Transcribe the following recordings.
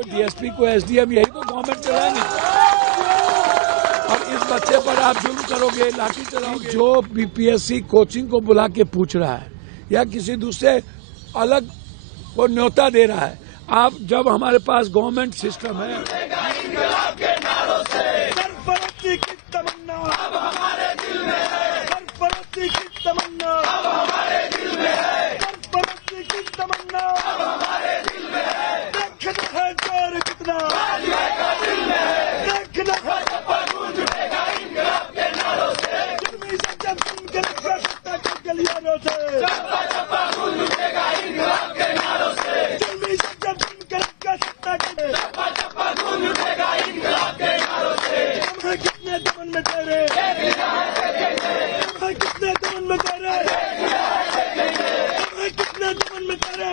कोई डीएसपी को एसडीएम, यही तो गवर्नमेंट चलाएंगे। और इस बच्चे पर आप जुल्म करोगे, लाठी चलाओगे। जो बीपीएससी कोचिंग को बुला के पूछ रहा है या किसी दूसरे अलग को न्योता दे रहा है, आप जब हमारे पास गवर्नमेंट सिस्टम है, सरफरोशी की तमन्ना अब हमारे दिल में है, सरफरोशी की तमन्ना अब हमारे दिल में है, सरफरोशी की तमन्ना अब हमारे दिल में है। देखना है जोर कितना का दिल में है, देखना है गूंज उठेगा इंकलाब के नारों से, जुर्मी से जब सुन के सत्ता के गलियारों से, चप्पा चप्पा गूंज उठेगा इंकलाब के नारों से, जुर्मी से जब सुन के सत्ता के, चप्पा चप्पा गूंज उठेगा इंकलाब के नारों से। कितने दमन में तेरे, कितने दमन में तेरे, कितने दमन में तेरे,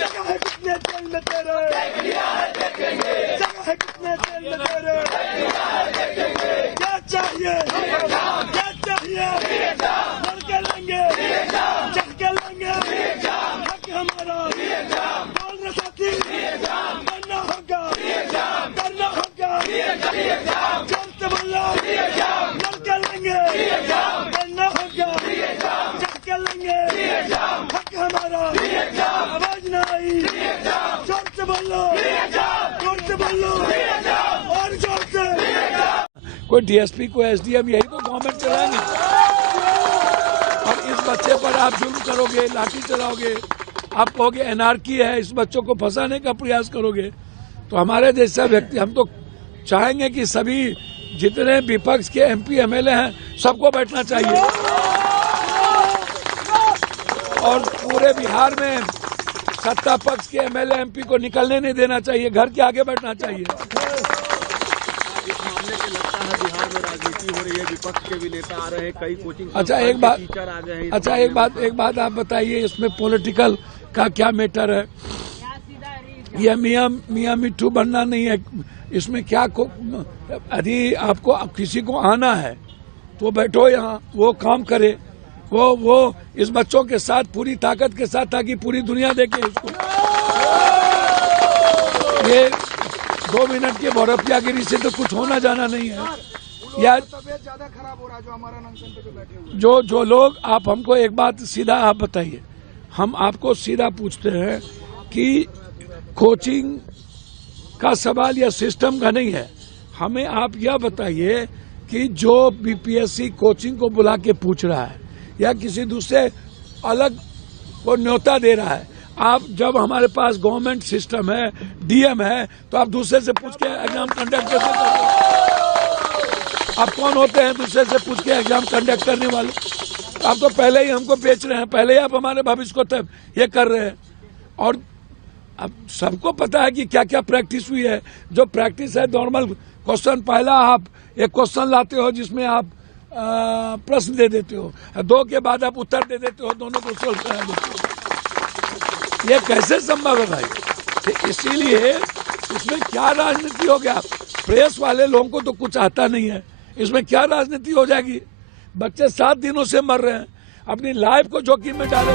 जगह है कितने तेल में तेरे, जगह है कितने तेल में तेरे। क्या चाहिए, क्या चाहिए, लड़के लेंगे, चढ़ के लेंगे, हक हमारा, बोल रहे साथी, करना होगा, करना होगा, जोर से बोलो, लड़के लेंगे, करना होगा, चढ़ के लेंगे, हक हमारा, आवाज न आई, जोर से बोलो, जोर से बोलो, और जोर से। कोई डीएसपी को एसडीएम, यही तो गवर्नमेंट चलाएंगे। और इस बच्चे पर आप जुल्म करोगे, लाठी चलाओगे, आप कहोगे एनआरकी है, इस बच्चों को फंसाने का प्रयास करोगे, तो हमारे जैसा व्यक्ति, हम तो चाहेंगे कि सभी जितने विपक्ष के एमपी एमएलए हैं सबको बैठना चाहिए और पूरे बिहार में सत्ता पक्ष के एमएलए एमपी को निकलने नहीं देना चाहिए, घर के आगे बैठना चाहिए। इस मामले के लगता है बिहार में राजनीति हो रही है, विपक्ष के भी नेता आ रहे हैं, कई कोचिंग अच्छा एक बात आप बताइए, इसमें पॉलिटिकल का क्या मैटर है? यह मियाँ मिट्ठू बनना नहीं है, इसमें क्या यदि आपको किसी को आना है तो बैठो यहाँ, वो काम करे, वो इस बच्चों के साथ पूरी ताकत के साथ, ताकि पूरी दुनिया देखे इसको। ये 2 मिनट की भौरपियागिरी से तो कुछ होना जाना नहीं है। या ज्यादा खराब हो रहा है जो हमारा अनशन पे जो बैठे हुए, जो लोग, आप हमको एक बात सीधा आप बताइए, हम आपको सीधा पूछते हैं कि कोचिंग का सवाल या सिस्टम का नहीं है, हमें आप यह बताइए कि जो बीपीएससी कोचिंग को बुला के पूछ रहा है या किसी दूसरे अलग को न्योता दे रहा है, आप जब हमारे पास गवर्नमेंट सिस्टम है, डीएम है, तो आप दूसरे से पूछ के एग्जाम कंडक्ट कैसे करते हैं? आप कौन होते हैं दूसरे से पूछ के एग्जाम कंडक्ट करने वाले? आप तो पहले ही हमको बेच रहे हैं, पहले ही आप हमारे भविष्य को तब ये कर रहे हैं। और अब सबको पता है कि क्या क्या प्रैक्टिस हुई है। जो प्रैक्टिस है नॉर्मल क्वेश्चन, पहला आप एक क्वेश्चन लाते हो जिसमें आप प्रश्न दे देते हो, 2 के बाद आप उत्तर दे देते हो, दोनों को सोल्व करा देते हो। ये कैसे संभव है भाई? इसीलिए इसमें क्या राजनीति हो गया? प्रेस वाले लोगों को तो कुछ आता नहीं है, इसमें क्या राजनीति हो जाएगी? बच्चे 7 दिनों से मर रहे हैं, अपनी लाइफ को जोखिम में डाले।